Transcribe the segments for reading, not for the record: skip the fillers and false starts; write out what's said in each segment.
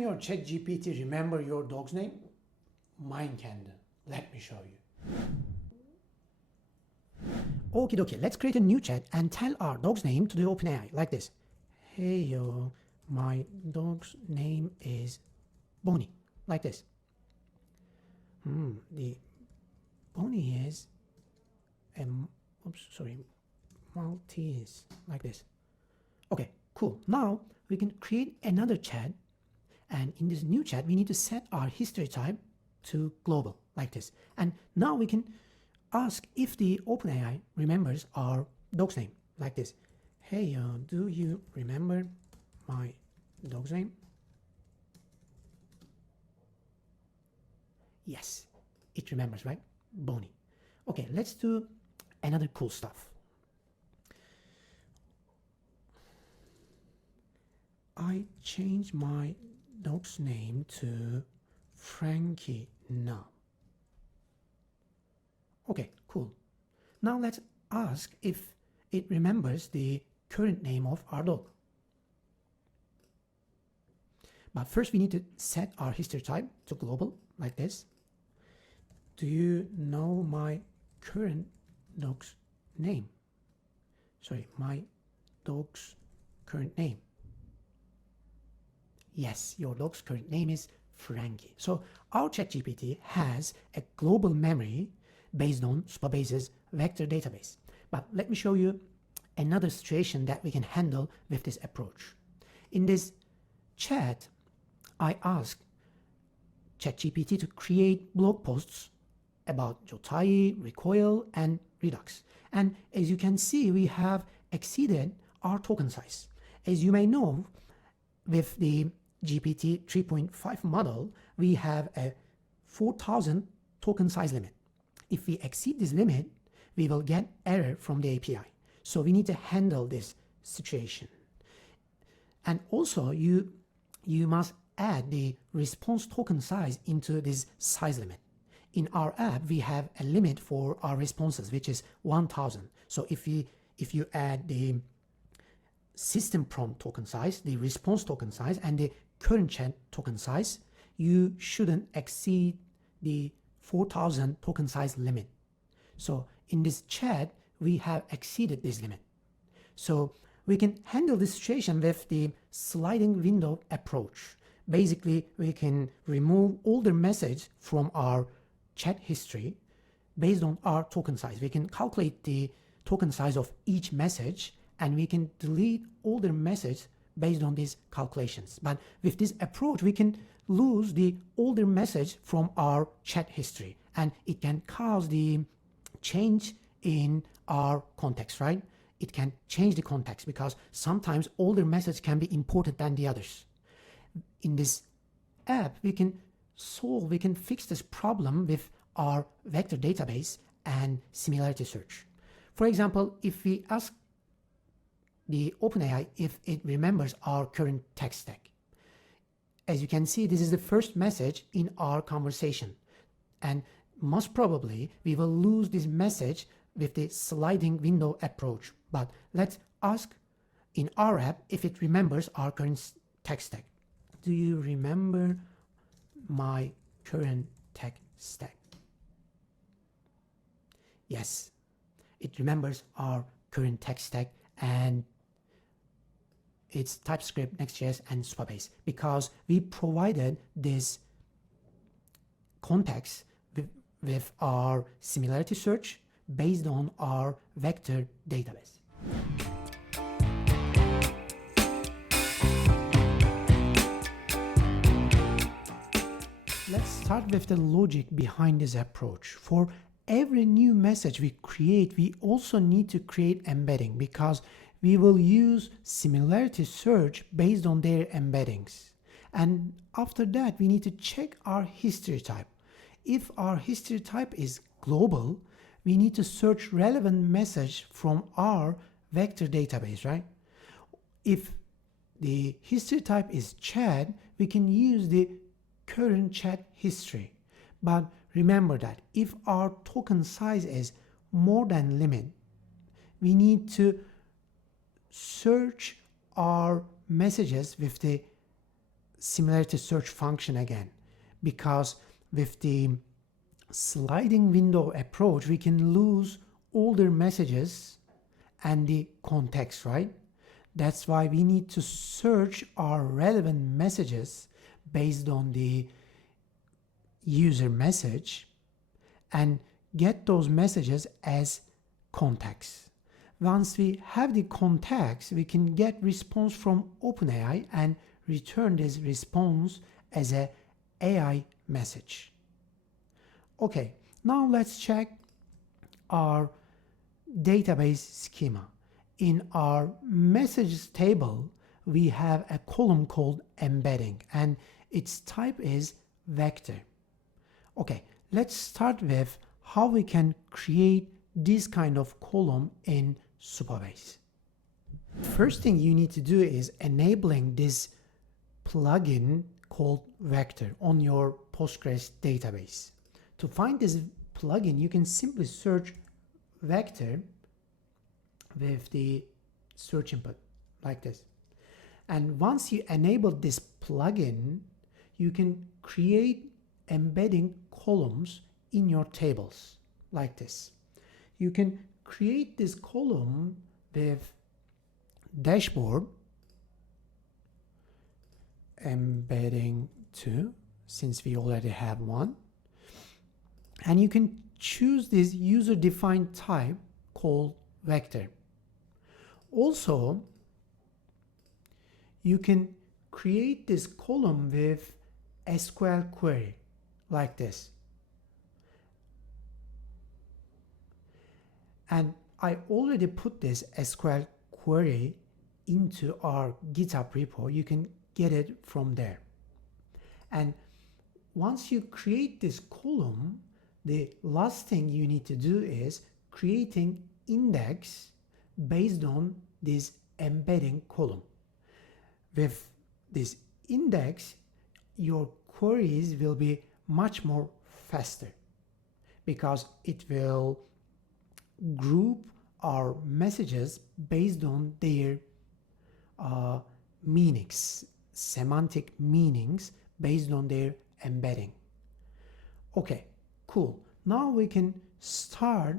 Can your ChatGPT remember your dog's name? Mine can. Let me show you. Okie dokie, let's create a new chat and tell our dog's name to the OpenAI like this. Hey yo, my dog's name is Bonnie, like this. The Bonnie is Maltese, like this. Okay, cool. Now we can create another chat, and in this new chat we need to set our history type to global, like this. And now we can ask if the OpenAI remembers our dog's name, like this. Hey, do you remember my dog's name? Yes, it remembers, right? Bonnie. Okay, let's do another cool stuff. I changed my dog's name to Frankie now. Okay, cool. Now let's ask if it remembers the current name of our dog. But first we need to set our history type to global, like this. Do you know my current dog's name? Sorry, my dog's current name. Yes, your dog's current name is Frankie. So our ChatGPT has a global memory based on Supabase's vector database. But let me show you another situation that we can handle with this approach. In this chat, I asked ChatGPT to create blog posts about Jotai, Recoil, and Redux. And as you can see, we have exceeded our token size. As you may know, with the GPT 3.5 model, we have a 4,000 token size limit. If we exceed this limit, we will get error from the API. So we need to handle this situation. And also, you must add the response token size into this size limit. In our app, we have a limit for our responses, which is 1,000. So if you add the system prompt token size, the response token size, and the current chat token size, you shouldn't exceed the 4,000 token size limit. So in this chat, we have exceeded this limit. So we can handle this situation with the sliding window approach. Basically, we can remove older message from our chat history based on our token size. We can calculate the token size of each message, and we can delete older message based on these calculations. But with this approach, we can lose the older message from our chat history, and it can cause the change in our context, right? It can change the context because sometimes older message can be important than the others. In this app, we can fix this problem with our vector database and similarity search. For example, if we ask the OpenAI if it remembers our current tech stack. As you can see, this is the first message in our conversation. And most probably, we will lose this message with the sliding window approach. But let's ask in our app if it remembers our current tech stack. Do you remember my current tech stack? Yes, it remembers our current tech stack, and it's TypeScript, Next.js, and Supabase, because we provided this context with our similarity search based on our vector database. Let's start with the logic behind this approach. For every new message we create, we also need to create embedding, because we will use similarity search based on their embeddings. And after that, we need to check our history type. If our history type is global, we need to search relevant message from our vector database, right? If the history type is chat, we can use the current chat history. But remember that if our token size is more than limit, we need to search our messages with the similarity search function again, because with the sliding window approach, we can lose older messages and the context, right? That's why we need to search our relevant messages based on the user message and get those messages as context. Once we have the context, we can get response from OpenAI and return this response as a AI message. Okay, now let's check our database schema. In our messages table, we have a column called embedding, and its type is vector. Okay, let's start with how we can create this kind of column in Supabase. First thing you need to do is enabling this plugin called Vector on your Postgres database. To find this plugin, you can simply search Vector with the search input like this. And once you enable this plugin, you can create embedding columns in your tables like this. You can create this column with dashboard embedding 2, since we already have one, and you can choose this user defined type called vector. Also, you can create this column with SQL query like this. And I already put this SQL query into our GitHub repo. You can get it from there. And once you create this column, the last thing you need to do is creating index based on this embedding column. With this index, your queries will be much more faster because it will group our messages based on their meanings, semantic meanings based on their embedding. Okay, cool. Now we can start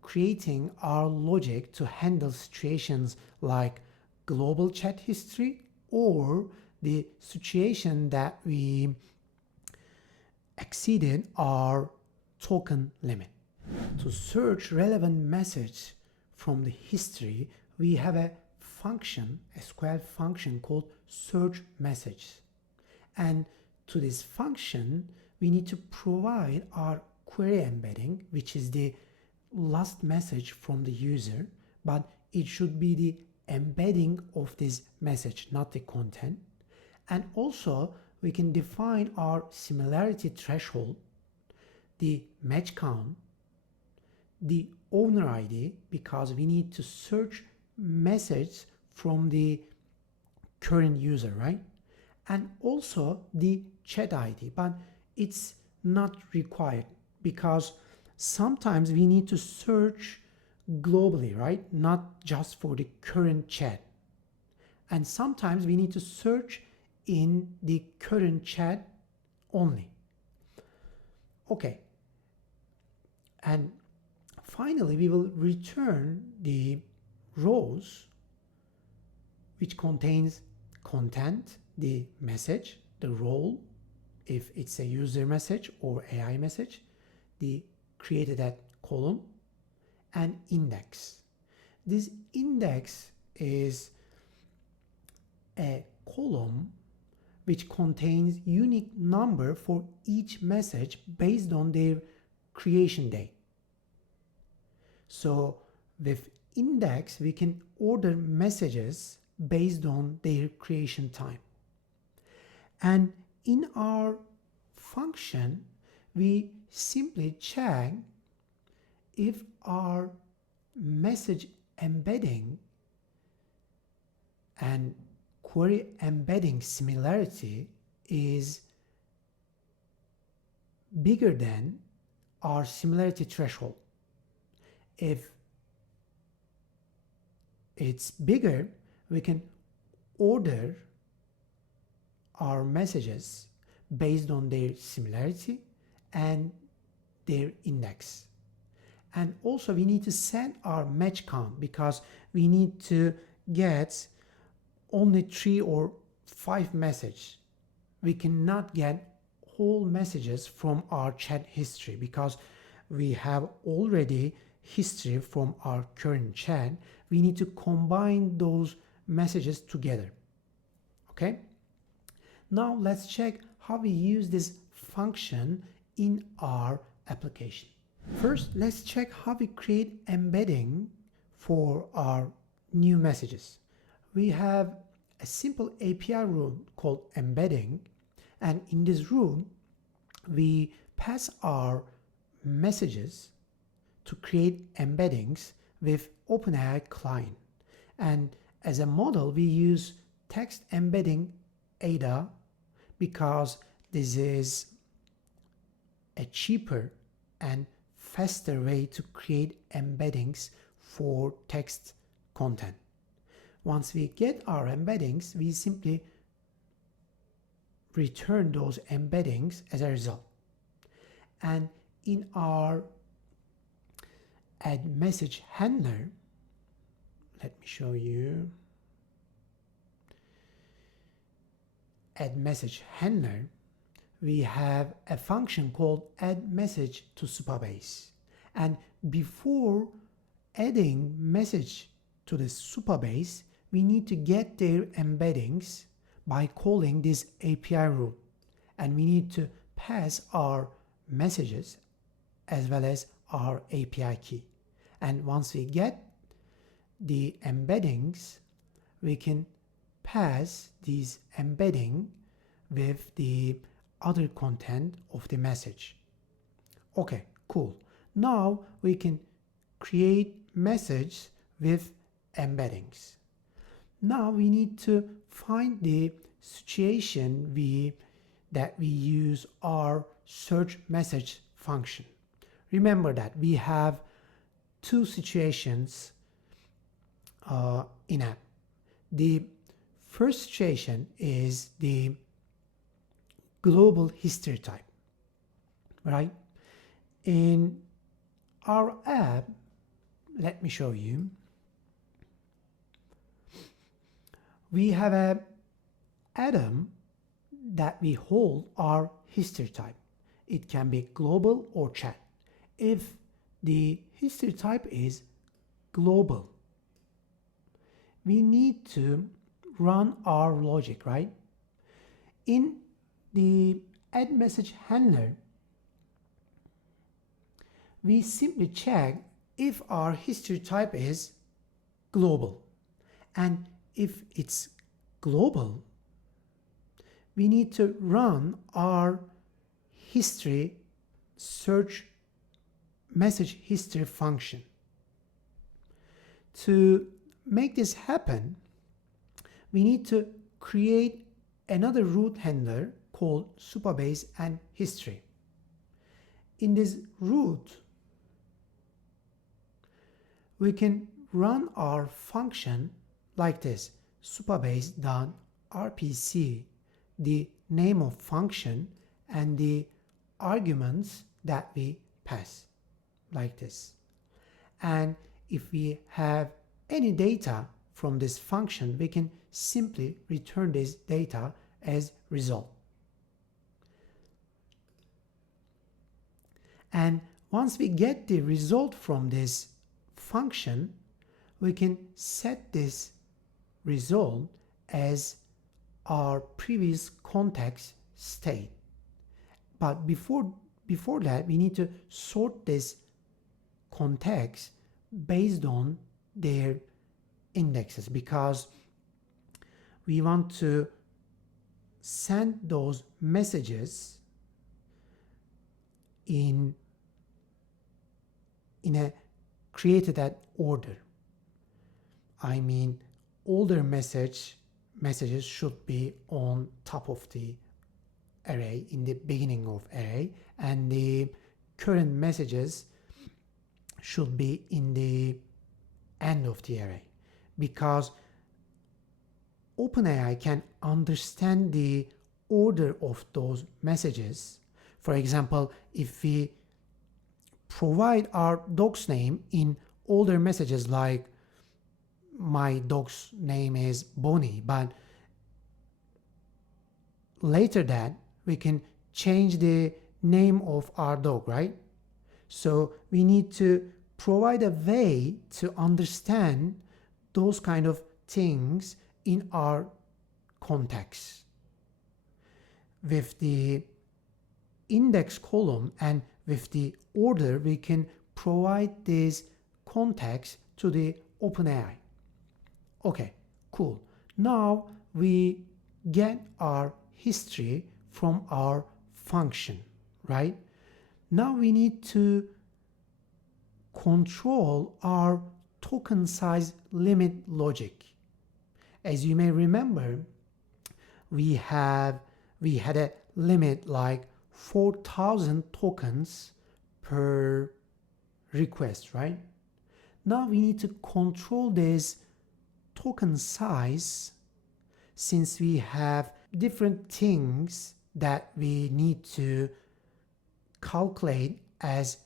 creating our logic to handle situations like global chat history or the situation that we exceeded our token limit. To search relevant message from the history, we have a function, a SQL function called search message. And to this function, we need to provide our query embedding, which is the last message from the user, but it should be the embedding of this message, not the content. And also, we can define our similarity threshold, the match count, the owner ID, because we need to search message from the current user, right? And also the chat ID, but it's not required because sometimes we need to search globally, right? Not just for the current chat. And sometimes we need to search in the current chat only. Okay. And finally, we will return the rows which contains content, the message, the role, if it's a user message or AI message, the created at column, and index. This index is a column which contains unique number for each message based on their creation date. So with index, we can order messages based on their creation time. And in our function, we simply check if our message embedding and query embedding similarity is bigger than our similarity threshold. If it's bigger, we can order our messages based on their similarity and their index. And also we need to set our match count because we need to get only 3 or 5 messages. We cannot get whole messages from our chat history because we have already history from our current chat. We need to combine those messages together. Okay? Now let's check how we use this function in our application. First, let's check how we create embedding for our new messages. We have a simple API rule called embedding, and in this rule we pass our messages to create embeddings with OpenAI client, and as a model we use text embedding ADA because this is a cheaper and faster way to create embeddings for text content. Once we get our embeddings, we simply return those embeddings as a result. And in our add message handler, let me show you. Add message handler, we have a function called add message to Supabase. And before adding message to the Supabase, we need to get their embeddings by calling this API rule. And we need to pass our messages as well as our API key. And once we get the embeddings, we can pass these embedding with the other content of the message. Okay, cool. Now we can create message with embeddings. Now we need to find the situation that we use our search message function. Remember that we have two situations in app. The first situation is the global history type, right? In our app, let me show you. We have a atom that we hold our history type. It can be global or chat. If the history type is global, we need to run our logic, right? In the add message handler, we simply check if our history type is global. And if it's global, we need to run our history search message history function. To make this happen, we need to create another root handler called Supabase and history. In this root, we can run our function like this: supabase.rpc, the name of function and the arguments that we pass, like this. And if we have any data from this function, we can simply return this data as result. And once we get the result from this function, we can set this result as our previous context state. But before that, we need to sort this context based on their indexes, because we want to send those messages in a created at order. I mean, older messages should be on top of the array, in the beginning of array, and the current messages should be in the end of the array, because OpenAI can understand the order of those messages. For example, if we provide our dog's name in older messages, like my dog's name is Bonnie, but later that we can change the name of our dog, right? So we need to provide a way to understand those kind of things in our context. With the index column and with the order, we can provide this context to the OpenAI. Okay, cool. Now we get our history from our function, right? Now we need to control our token size limit logic. As you may remember, we had a limit like 4,000 tokens per request, right? Now we need to control this token size, since we have different things that we need to calculate as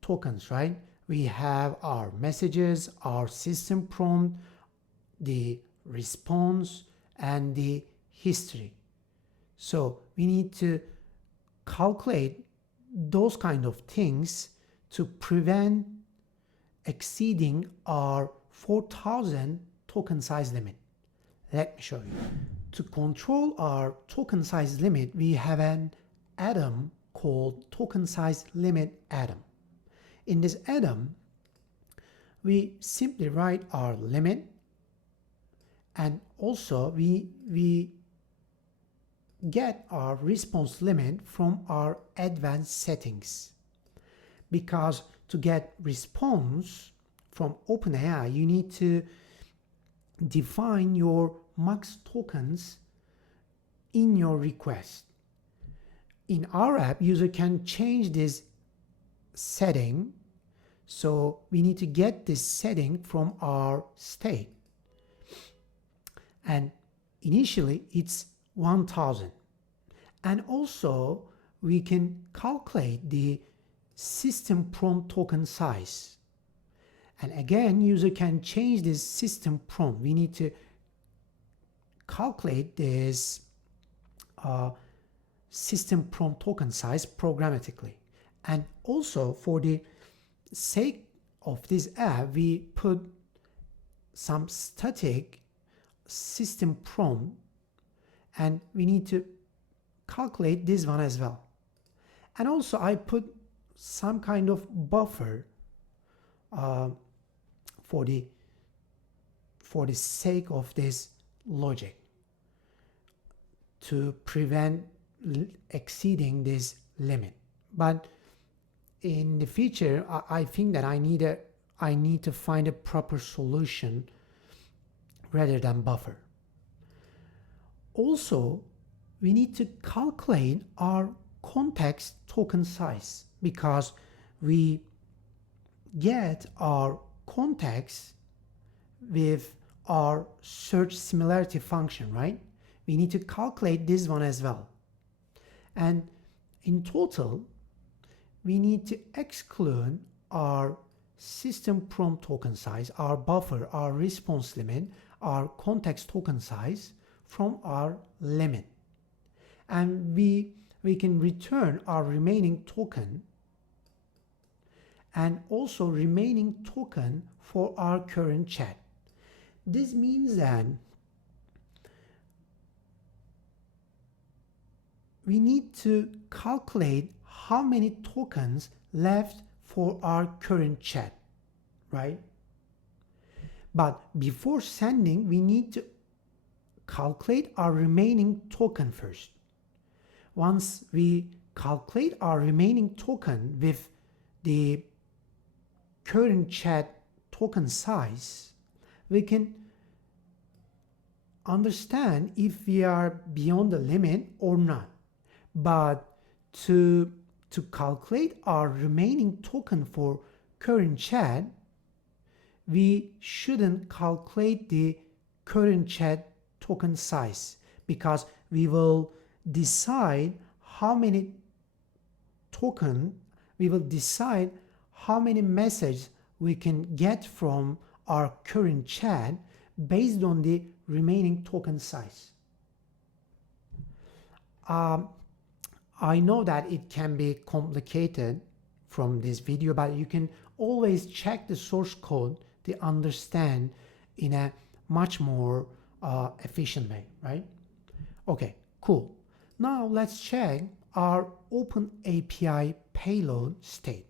tokens, right? We have our messages, our system prompt, the response, and the history. So we need to calculate those kind of things to prevent exceeding our 4,000 token size limit. Let me show you. To control our token size limit, we have an atom called token size limit atom. In this atom, we simply write our limit, and also we get our response limit from our advanced settings. Because to get response from OpenAI, you need to define your max tokens in your request. In our app, user can change this setting, so we need to get this setting from our state. And initially it's 1,000. And also we can calculate the system prompt token size. And again, user can change this system prompt. We need to calculate this system prompt token size programmatically. And also, for the sake of this app, we put some static system prompt, and we need to calculate this one as well. And also I put some kind of buffer for the sake of this logic to prevent exceeding this limit. But in the future, I think that I need to find a proper solution rather than buffer. Also, we need to calculate our context token size, because we get our context with our search similarity function, right? We need to calculate this one as well. And in total, we need to exclude our system prompt token size, our buffer, our response limit, our context token size from our limit. And we can return our remaining token, and also remaining token for our current chat. This means that we need to calculate how many tokens left for our current chat, right? But before sending, we need to calculate our remaining token first. Once we calculate our remaining token with the current chat token size, we can understand if we are beyond the limit or not. But to calculate our remaining token for current chat, we shouldn't calculate the current chat token size, because we will decide how many token, we will decide how many messages we can get from our current chat based on the remaining token size. I know that it can be complicated from this video, but you can always check the source code to understand in a much more efficient way, right? Okay, cool. Now let's check our OpenAPI payload state.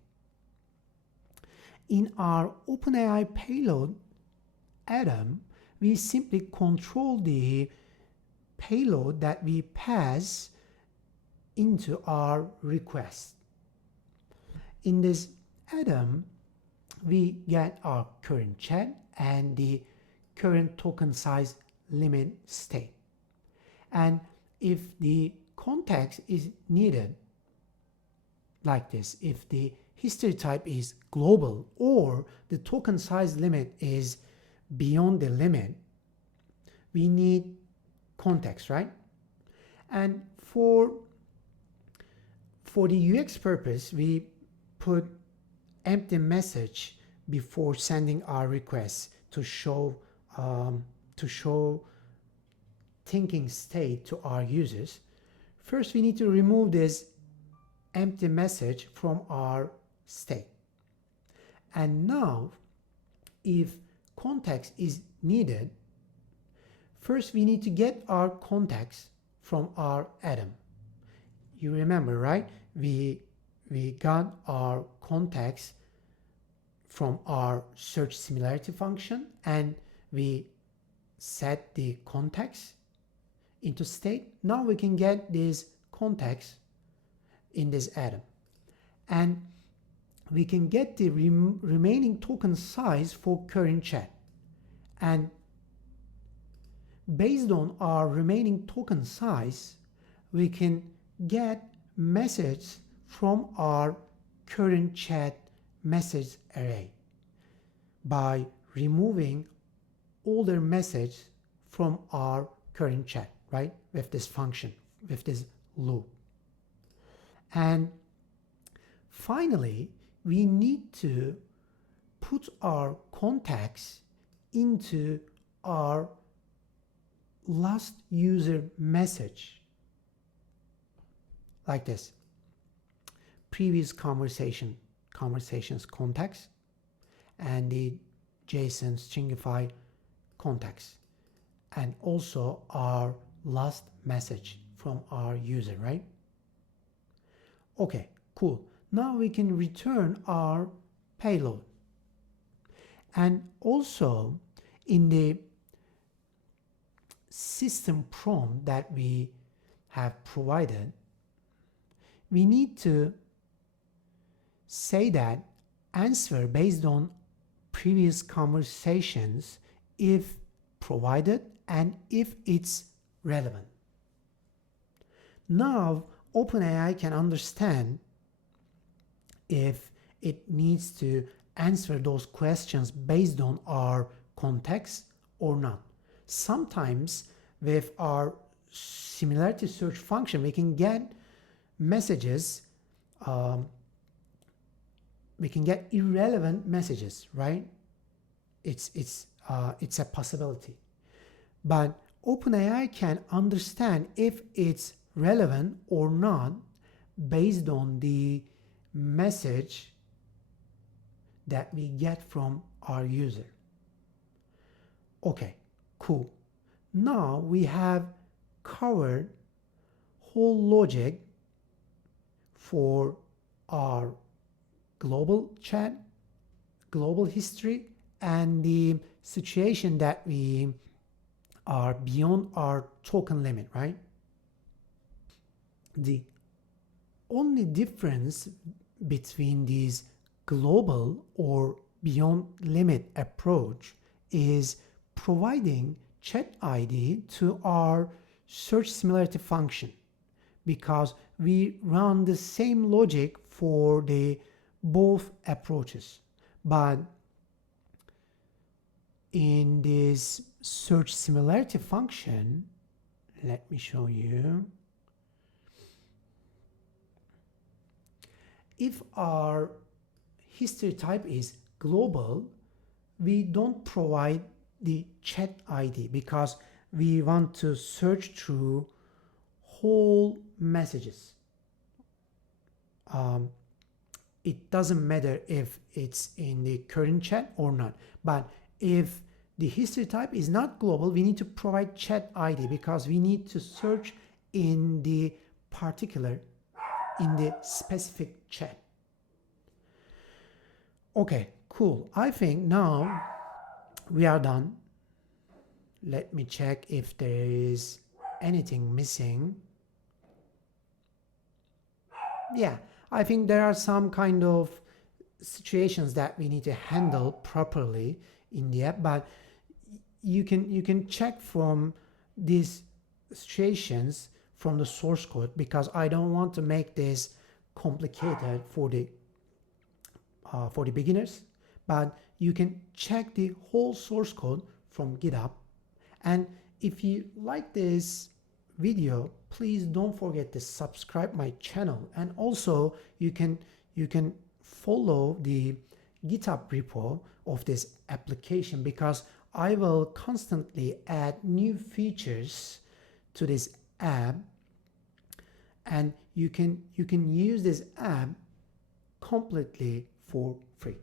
In our OpenAI payload atom, we simply control the payload that we pass into our request. In this atom, we get our current chat and the current token size limit state. And if the context is needed, like this, if the history type is global or the token size limit is beyond the limit, we need context, right? And for the UX purpose, we put empty message before sending our request to show thinking state to our users. First, we need to remove this empty message from our state. And now, if context is needed, first we need to get our context from our atom. You remember, right? We got our context from our search similarity function, and we set the context into state. Now we can get this context in this atom, and we can get the remaining token size for current chat. And based on our remaining token size, we can get message from our current chat message array by removing older message from our current chat, right? With this function, with this loop. And finally, we need to put our context into our last user message, like this: previous conversations context and the JSON stringify context, and also our last message from our user, right? Okay, cool. Now we can return our payload. And also in the system prompt that we have provided, we need to say that answer based on previous conversations if provided and if it's relevant. Now OpenAI can understand if it needs to answer those questions based on our context or not. Sometimes with our similarity search function, we can get messages, we can get irrelevant messages, right? It's a possibility. But OpenAI can understand if it's relevant or not based on the message that we get from our user. Okay, cool. Now we have covered whole logic for our global chat, global history, and the situation that we are beyond our token limit, right? The only difference between these global or beyond limit approach is providing chat ID to our search similarity function, because we run the same logic for the both approaches. But in this search similarity function, let me show you. if our history type is global, we don't provide the chat ID because we want to search through whole messages. It doesn't matter if it's in the current chat or not, but if the history type is not global, we need to provide chat ID because we need to search in the particular, in the specific chat. Okay, cool. I think now we are done. Let me check if there is anything missing. Yeah, I think there are some kind of situations that we need to handle properly in the app, but you can check from these situations from the source code because I don't want to make this complicated for the beginners, but you can check the whole source code from GitHub. And if you like this video, please don't forget to subscribe my channel, and also you can follow the GitHub repo of this application because I will constantly add new features to this app, and you can use this app completely for free.